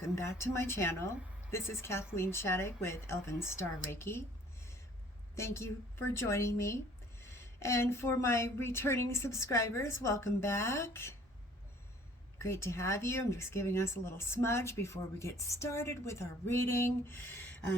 Welcome back to my channel. This is Kathleen Shattuck with elvenstarreiki. Thank you for joining me. And for my returning subscribers, welcome back. Great to have you. I'm just giving us a little smudge before we get started with our reading.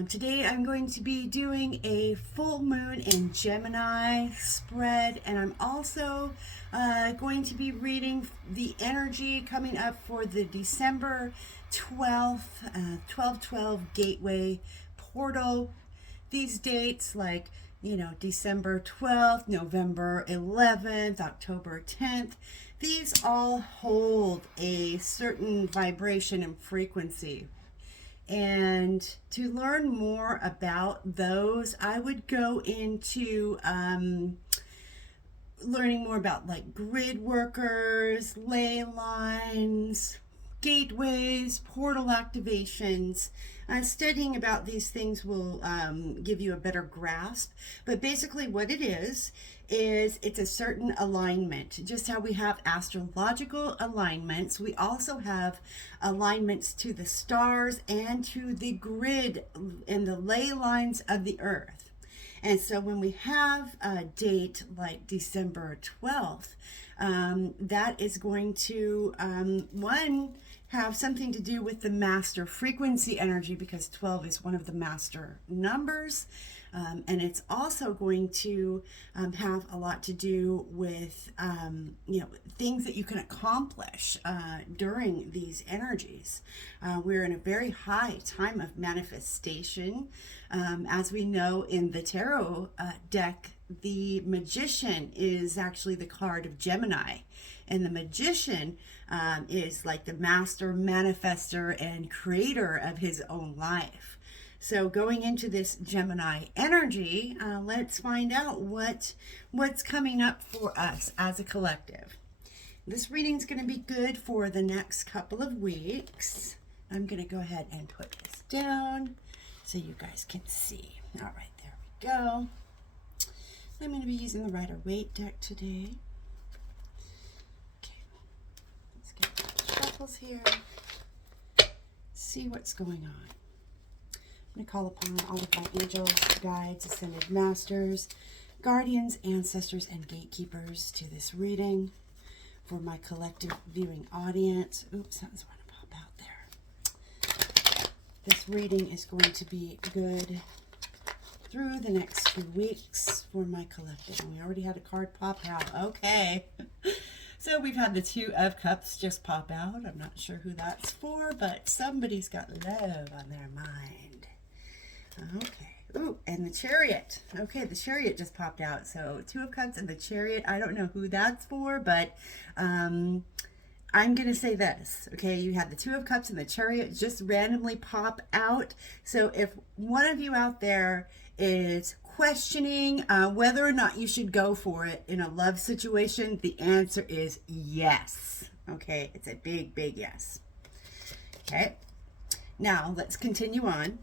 Today I'm going to be doing a full moon in Gemini spread, and I'm also going to be reading the energy coming up for the December 12th, 12/12 gateway portal. These dates like, December 12th, November 11th, October 10th, these all hold a certain vibration and frequency. And to learn more about those, I would go into learning more about like grid workers, ley lines, gateways, portal activations. Studying about these things will give you a better grasp. But basically what it is it's a certain alignment. Just how we have astrological alignments, we also have alignments to the stars and to the grid and the ley lines of the earth. And so when we have a date like December 12th, that is going to, have something to do with the master frequency energy, because 12 is one of the master numbers. And it's also going to have a lot to do with, things that you can accomplish during these energies. We're in a very high time of manifestation. As we know in the tarot deck, the magician is actually the card of Gemini. And the magician is like the master manifester and creator of his own life. So going into this Gemini energy, let's find out what's coming up for us as a collective. This reading is going to be good for the next couple of weeks. I'm going to go ahead and put this down so you guys can see. All right, there we go. I'm going to be using the Rider-Waite deck today. Okay, let's get the shuffles here. See what's going on. I'm going to call upon all of my angels, guides, ascended masters, guardians, ancestors, and gatekeepers to this reading for my collective viewing audience. Oops, something's going to pop out there. This reading is going to be good through the next 2 weeks for my collective. And we already had a card pop out. Okay. So we've had the Two of Cups just pop out. I'm not sure who that's for, but somebody's got love on their mind. Okay. Ooh, and the Chariot. Okay, the Chariot just popped out. So Two of Cups and the Chariot. I don't know who that's for, but I'm going to say this. Okay, you had the Two of Cups and the Chariot just randomly pop out. So if one of you out there is questioning whether or not you should go for it in a love situation, the answer is yes. Okay, it's a big, big yes. Okay, now let's continue on.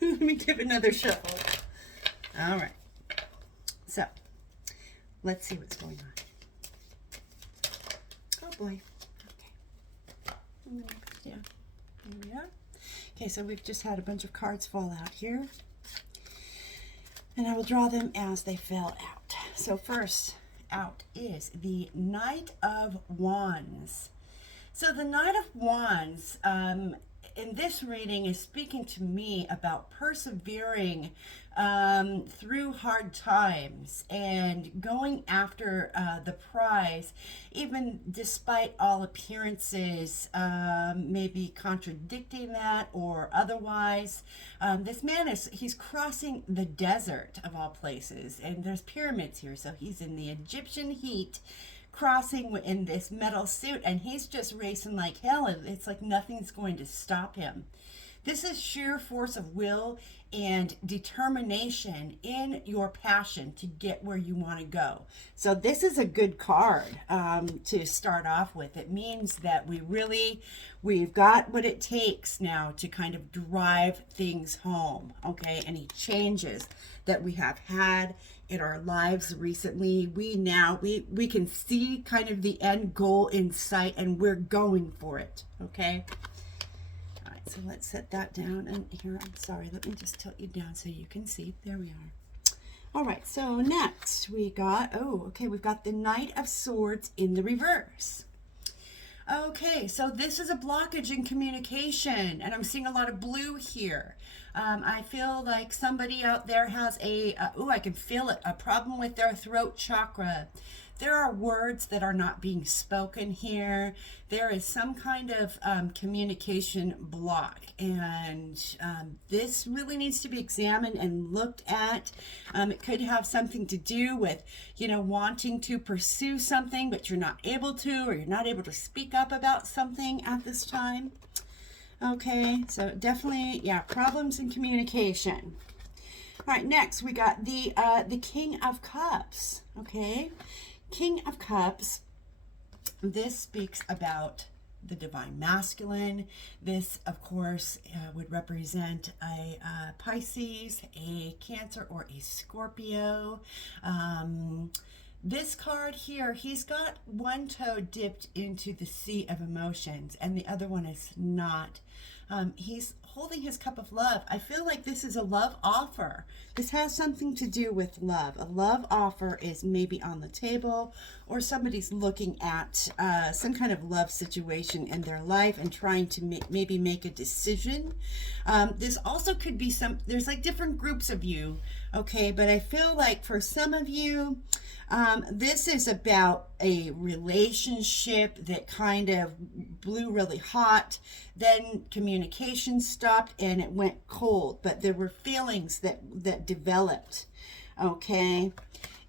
Let me give another shuffle. All right. So, let's see what's going on. Oh boy. Okay. Yeah. Here we are. Okay, so we've just had a bunch of cards fall out here. And I will draw them as they fell out. So first out is the Knight of Wands. So the Knight of Wands, in this reading, is speaking to me about persevering through hard times and going after the prize, even despite all appearances maybe contradicting that or otherwise. This man he's crossing the desert of all places, and there's pyramids here, so he's in the Egyptian heat, crossing in this metal suit, and he's just racing like hell, and it's like nothing's going to stop him. This is sheer force of will and determination in your passion to get where you want to go. So this is a good card to start off with. It means that we've got what it takes now to kind of drive things home. Okay, any changes that we have had in our lives recently, we can see kind of the end goal in sight, and we're going for it. Okay. All right. so let's set that down. And here, I'm sorry, let me just tilt you down so you can see. There we are. All right, so next we got, we've got the Knight of Swords in the reverse. Okay, so this is a blockage in communication, and I'm seeing a lot of blue here. I feel like somebody out there has I can feel it, a problem with their throat chakra. There are words that are not being spoken here. There is some kind of communication block, and this really needs to be examined and looked at. It could have something to do with, wanting to pursue something, but you're not able to, or you're not able to speak up about something at this time. Okay, so definitely, problems in communication. All right, next we got the King of Cups. Okay, King of Cups. This speaks about the divine masculine. This, of course, would represent a Pisces, a Cancer, or a Scorpio. This card here, he's got one toe dipped into the sea of emotions and the other one is not. He's holding his cup of love. I feel like this is a love offer. This has something to do with love. A love offer is maybe on the table, or somebody's looking at some kind of love situation in their life and trying to maybe make a decision. This also could be there's like different groups of you, okay? But I feel like for some of you, this is about a relationship that kind of blew really hot, then communication stopped and it went cold, but there were feelings that developed, okay?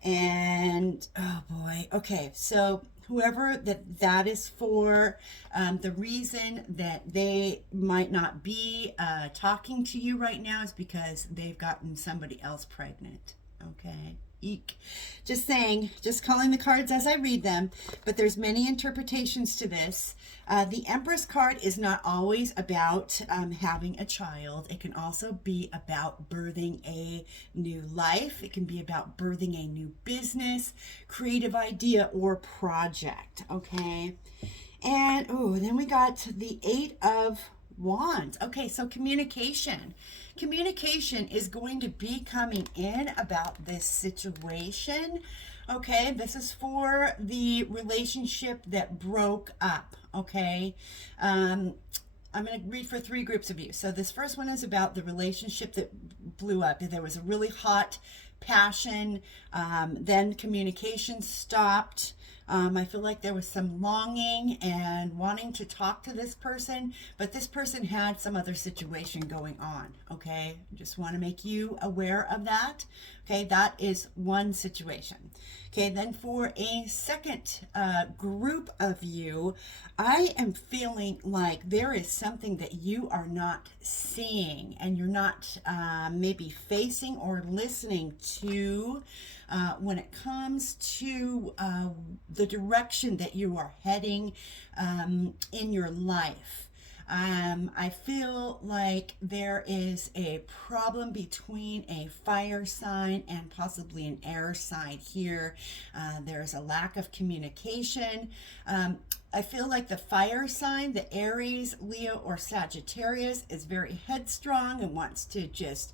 And oh boy, okay, so whoever that is for, the reason that they might not be talking to you right now is because they've gotten somebody else pregnant, okay? Eek. Just saying, just calling the cards as I read them, but there's many interpretations to this. The Empress card is not always about having a child. It can also be about birthing a new life. It can be about birthing a new business, creative idea, or project, okay? And, then we got the Eight of Wands. Okay, so communication. Communication is going to be coming in about this situation. Okay, this is for the relationship that broke up. Okay, I'm going to read for 3 groups of you. So this first one is about the relationship that blew up. There was a really hot passion, then communication stopped. I feel like there was some longing and wanting to talk to this person, but this person had some other situation going on, okay? Just want to make you aware of that, okay? That is one situation. Okay, then for a second group of you, I am feeling like there is something that you are not seeing and you're not maybe facing or listening to when it comes to the direction that you are heading in your life. I feel like there is a problem between a fire sign and possibly an air sign here. There's a lack of communication. I feel like the fire sign, the Aries, Leo, or Sagittarius, is very headstrong and wants to just,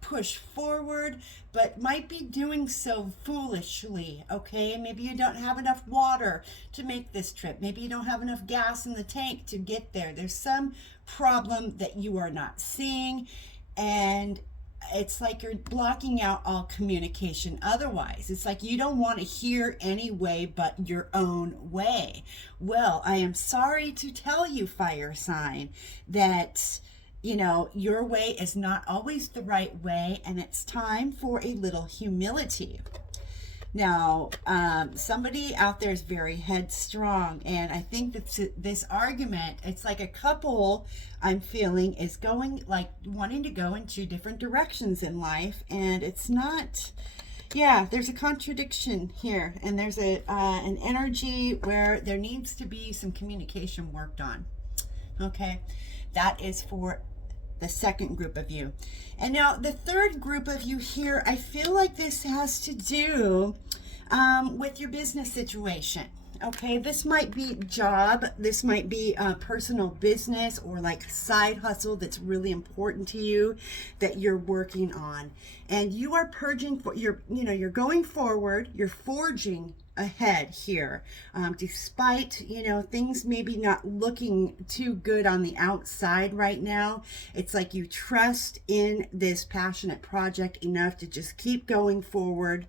push forward, but might be doing so foolishly, okay? Maybe you don't have enough water to make this trip. Maybe you don't have enough gas in the tank to get there. There's some problem that you are not seeing, and it's like you're blocking out all communication otherwise. It's like you don't want to hear any way but your own way. Well, I am sorry to tell you, fire sign, that your way is not always the right way, and it's time for a little humility. Now, somebody out there is very headstrong, and I think that this argument, it's like a couple, I'm feeling, is wanting to go in 2 different directions in life, and it's not, there's a contradiction here, and there's an energy where there needs to be some communication worked on. Okay, that is for the second group of you. And now the third group of you here, I feel like this has to do with your business situation. Okay, this might be job, this might be a personal business or like side hustle that's really important to you that you're working on. And you are purging for you're going forward, you're forging ahead here, despite things maybe not looking too good on the outside right now. It's like you trust in this passionate project enough to just keep going forward.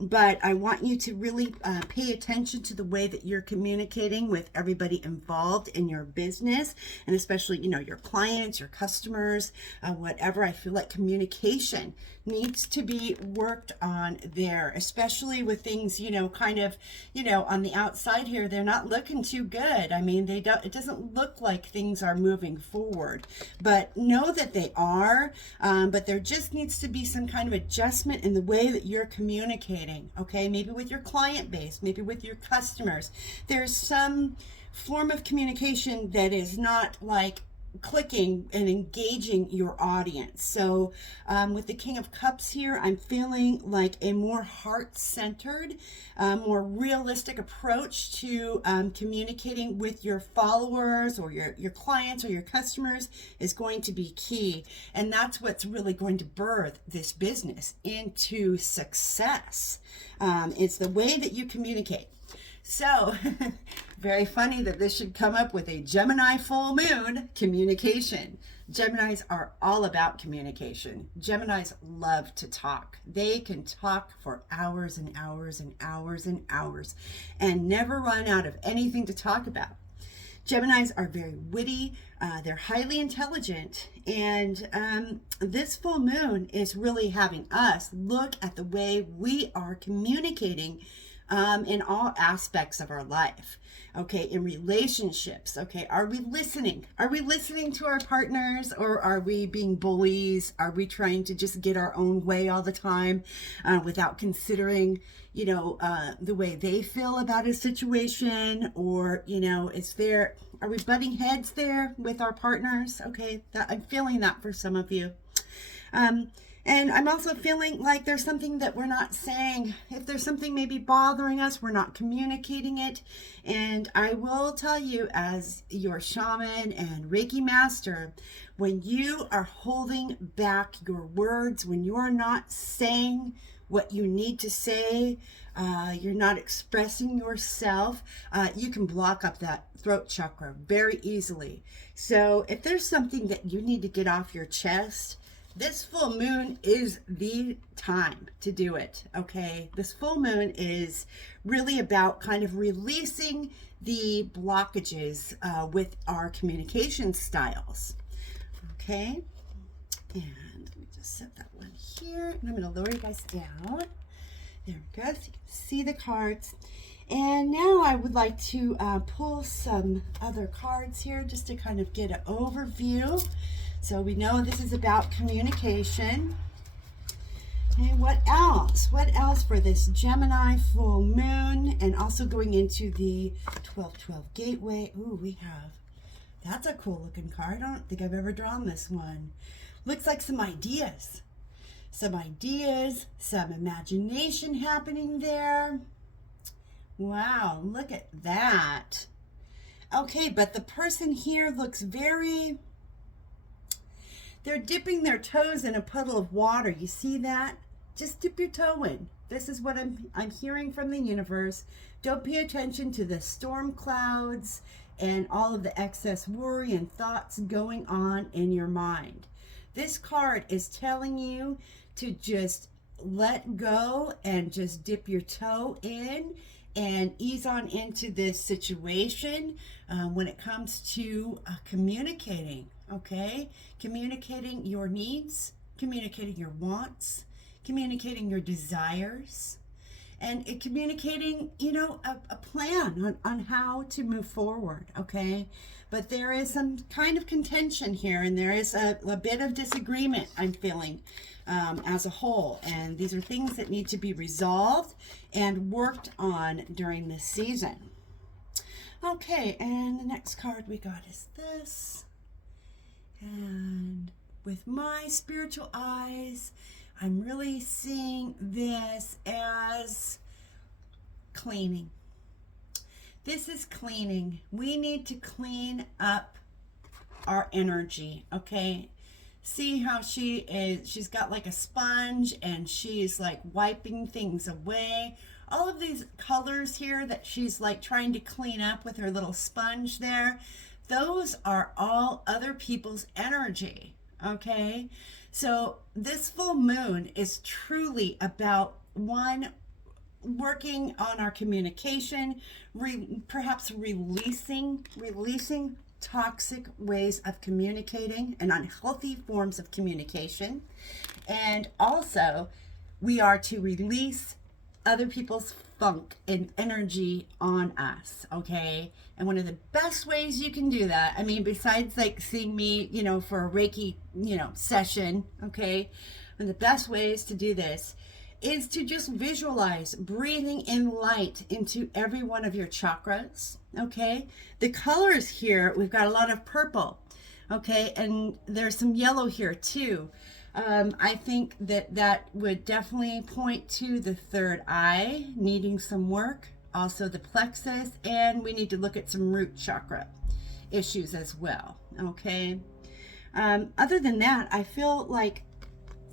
But I want you to really pay attention to the way that you're communicating with everybody involved in your business, and especially your clients, your customers, whatever. I feel like communication needs to be worked on there, especially with things kind of on the outside here. They're not looking too good. I mean, it doesn't look like things are moving forward, but know that they are. But there just needs to be some kind of adjustment in the way that you're communicating. Okay, maybe with your client base, maybe with your customers. There's some form of communication that is not like clicking and engaging your audience. So with the King of Cups here, I'm feeling like a more heart-centered, more realistic approach to communicating with your followers or your clients or your customers is going to be key. And that's what's really going to birth this business into success. It's the way that you communicate. So, very funny that this should come up with a Gemini full moon, communication. Geminis are all about communication. Geminis love to talk. They can talk for hours and hours and hours and hours and never run out of anything to talk about. Geminis are very witty, they're highly intelligent, and this full moon is really having us look at the way we are communicating in all aspects of our life. Okay, in relationships. Okay, are we listening? Are we listening to our partners, or are we being bullies? Are we trying to just get our own way all the time without considering, the way they feel about a situation? Or, are we butting heads there with our partners? Okay, I'm feeling that for some of you. And I'm also feeling like there's something that we're not saying. If there's something maybe bothering us, we're not communicating it. And I will tell you, as your shaman and Reiki master, when you are holding back your words, when you are not saying what you need to say, you're not expressing yourself, you can block up that throat chakra very easily. So if there's something that you need to get off your chest, this full moon is the time to do it, okay? This full moon is really about kind of releasing the blockages with our communication styles, okay? And let me just set that one here, and I'm going to lower you guys down. There we go, so you can see the cards. And now I would like to pull some other cards here just to kind of get an overview. So we know this is about communication. And what else? What else for this Gemini full moon? And also going into the 1212 gateway. Ooh, that's a cool looking card. I don't think I've ever drawn this one. Looks like some ideas. Some imagination happening there. Wow, look at that. Okay, but the person here looks they're dipping their toes in a puddle of water. You see that? Just dip your toe in. This is what I'm hearing from the universe. Don't pay attention to the storm clouds and all of the excess worry and thoughts going on in your mind. This card is telling you to just let go and just dip your toe in and ease on into this situation when it comes to communicating, okay? Communicating your needs, communicating your wants, communicating your desires, and communicating, a plan on how to move forward, okay? But there is some kind of contention here, and there is a bit of disagreement I'm feeling as a whole. And these are things that need to be resolved and worked on during this season. Okay, and the next card we got is this. And with my spiritual eyes, I'm really seeing this as cleaning. This is cleaning. We need to clean up our energy, okay? See how she's got like a sponge and she's like wiping things away. All of these colors here that she's like trying to clean up with her little sponge there, those are all other people's energy, okay? So this full moon is truly about one, working on our communication, perhaps releasing toxic ways of communicating and unhealthy forms of communication. And also, we are to release other people's funk and energy on us, okay? And one of the best ways you can do that, I mean, besides like seeing me, for a Reiki, session, okay? One of the best ways to do this is to just visualize breathing in light into every one of your chakras, okay? The colors here, we've got a lot of purple, okay? And there's some yellow here too. I think that would definitely point to the third eye needing some work, also the plexus, and we need to look at some root chakra issues as well, okay? Other than that, I feel like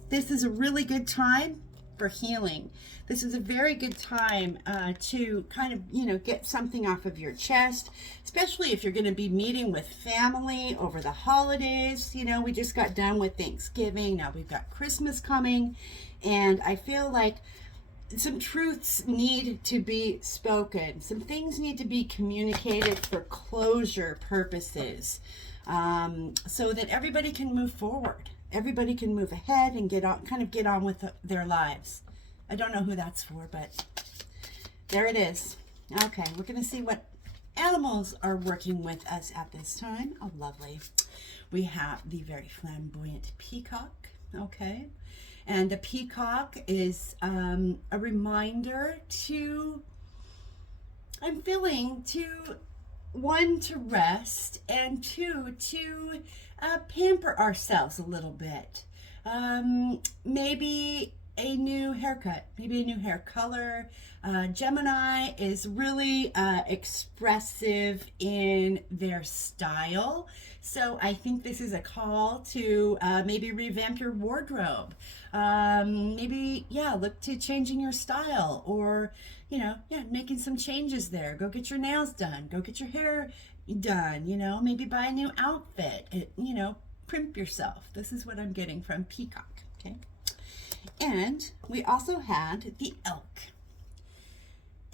this is a really good time for healing. This is a very good time to kind of, get something off of your chest, especially if you're going to be meeting with family over the holidays. We just got done with Thanksgiving. Now we've got Christmas coming, and I feel like some truths need to be spoken. Some things need to be communicated for closure purposes, so that everybody can move forward. Everybody can move ahead and get on with their lives. I don't know who that's for, but there it is. Okay, we're going to see what animals are working with us at this time. Oh, lovely. We have the very flamboyant peacock, okay? And the peacock is a reminder I'm feeling one, to rest, and two, to pamper ourselves a little bit. Maybe a new haircut, maybe a new hair color. Gemini is really expressive in their style. So I think this is a call to maybe revamp your wardrobe. Maybe, look to changing your style, or, making some changes there. Go get your nails done. Go get your hair done. Maybe buy a new outfit. Primp yourself. This is what I'm getting from Peacock, okay? And we also had the elk.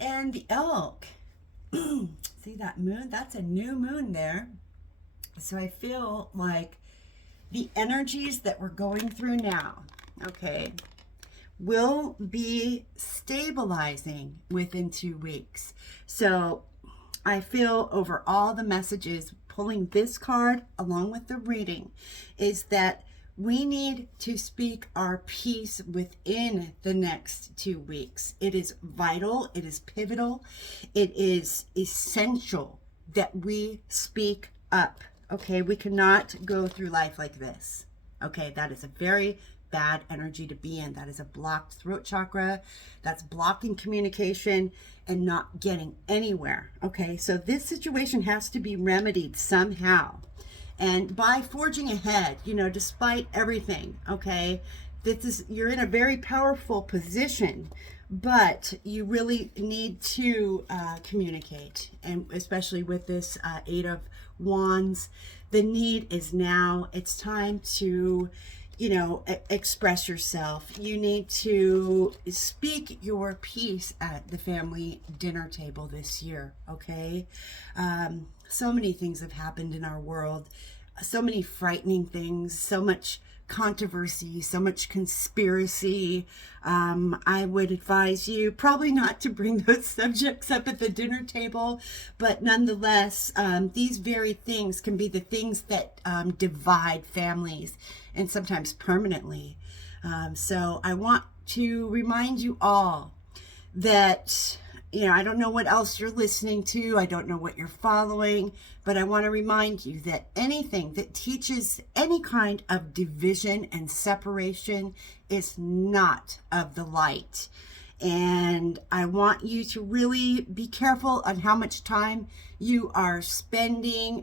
And the elk, see that moon? That's a new moon there. So I feel like the energies that we're going through now, okay, will be stabilizing within 2 weeks. So I feel over all the messages, pulling this card along with the reading, is that we need to speak our piece within the next 2 weeks. It is vital, it is pivotal, it is essential that we speak up, okay? We cannot go through life like this, okay? That is a very bad energy to be in. That is a blocked throat chakra. That's blocking communication and not getting anywhere, okay? So this situation has to be remedied somehow. And by forging ahead, despite everything, okay, you're in a very powerful position, but you really need to communicate. And especially with this Eight of Wands, the need is now. It's time to, express yourself. You need to speak your piece at the family dinner table this year, okay? So many things have happened in our world, so many frightening things, so much controversy, so much conspiracy. I would advise you probably not to bring those subjects up at the dinner table, but nonetheless, these very things can be the things that divide families, and sometimes permanently. So I want to remind you all that, I don't know what else you're listening to. I don't know what you're following, but I want to remind you that anything that teaches any kind of division and separation is not of the light. And I want you to really be careful on how much time you are spending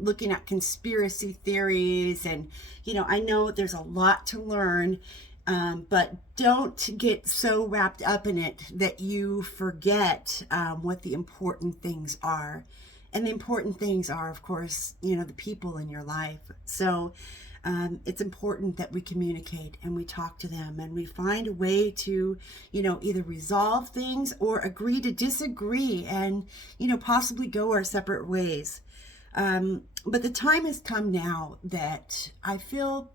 looking at conspiracy theories. And, I know there's a lot to learn, but don't get so wrapped up in it that you forget what the important things are. And the important things are, of course, the people in your life. So it's important that we communicate and we talk to them and we find a way to, either resolve things or agree to disagree and, possibly go our separate ways. But the time has come now that I feel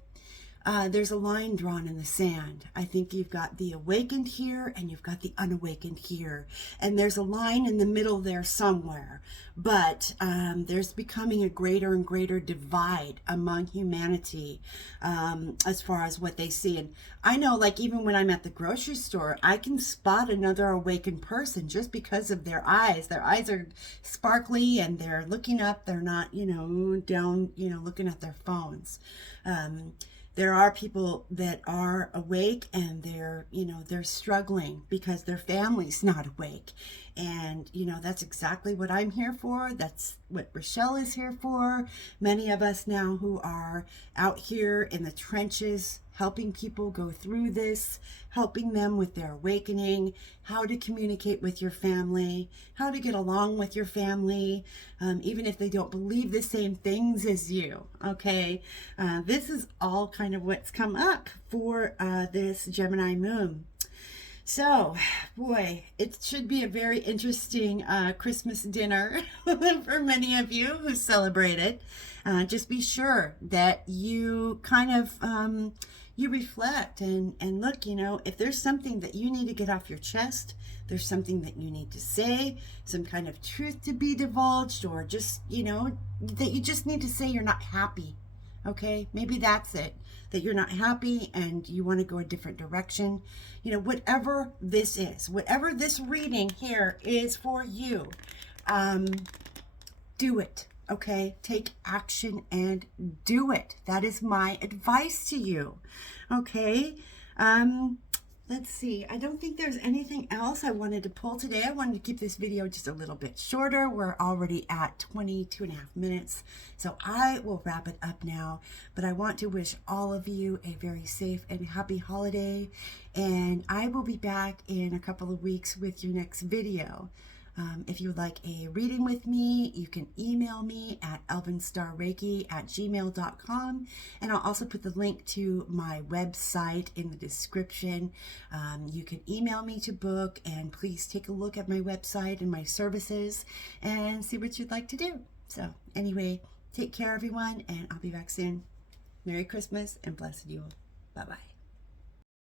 there's a line drawn in the sand. I think you've got the awakened here and you've got the unawakened here. And there's a line in the middle there somewhere. But there's becoming a greater and greater divide among humanity as far as what they see. And I know, like, even when I'm at the grocery store, I can spot another awakened person just because of their eyes. Their eyes are sparkly and they're looking up. They're not, down, looking at their phones. There are people that are awake and they're struggling because their family's not awake. And, that's exactly what I'm here for. That's what Rochelle is here for. Many of us now who are out here in the trenches, helping people go through this, helping them with their awakening, how to communicate with your family, how to get along with your family, even if they don't believe the same things as you, okay? This is all kind of what's come up for this Gemini moon. So, boy, it should be a very interesting Christmas dinner for many of you who celebrate it. Just be sure that you kind of you reflect and look, if there's something that you need to get off your chest, there's something that you need to say, some kind of truth to be divulged, or just, that you just need to say you're not happy. Okay, maybe that's it, that you're not happy and you want to go a different direction. Whatever this is, whatever this reading here is for you, do it. Okay, take action and do it. That is my advice to you. Okay, let's see. I don't think there's anything else I wanted to pull today. I wanted to keep this video just a little bit shorter. We're already at 22 and a half minutes. So I will wrap it up now. But I want to wish all of you a very safe and happy holiday. And I will be back in a couple of weeks with your next video. If you would like a reading with me, you can email me at elvenstarreiki@gmail.com. And I'll also put the link to my website in the description. You can email me to book, and please take a look at my website and my services and see what you'd like to do. So anyway, take care, everyone, and I'll be back soon. Merry Christmas and blessed you all. Bye-bye.